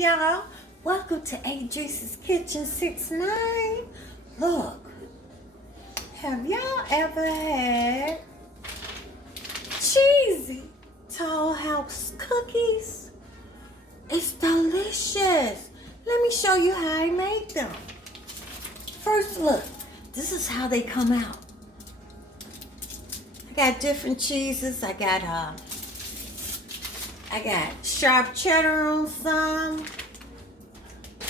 y'all. Welcome to Adrice's Kitchen 69. Look, have y'all ever had Cheesey Tall House cookies? It's delicious. Let me show you how I make them. First, look, this is how they come out. I got different cheeses. I got sharp cheddar on some.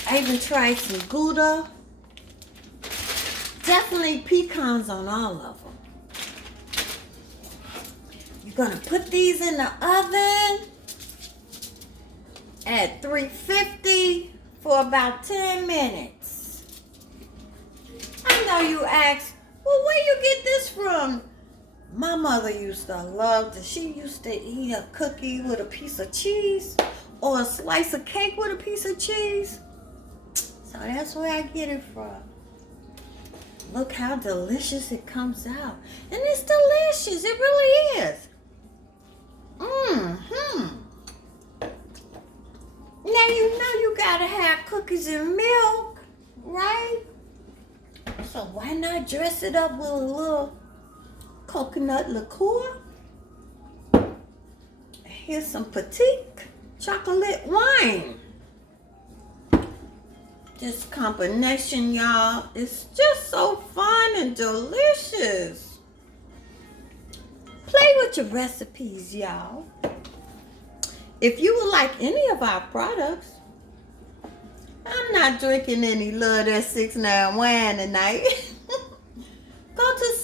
I even tried some Gouda. Definitely pecans on all of them. You're gonna put these in the oven at 350 for about 10 minutes. I know you ask, well, where you get this from? My mother used to love this. She used to eat a cookie with a piece of cheese or a slice of cake with a piece of cheese. So that's where I get it from. Look how delicious it comes out. And it's delicious. It really is. Now you know you gotta have cookies and milk, right? So why not dress it up with a little coconut liqueur? Here's some petite chocolate wine. This combination, y'all, is just so fun and delicious. Play with your recipes, y'all. If you would like any of our products, I'm not drinking any Love That 69 wine tonight. Go to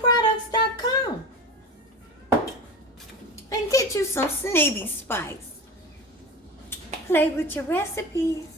sunmoonproducts.com and get you some Sneevy Spice. Play with your recipes.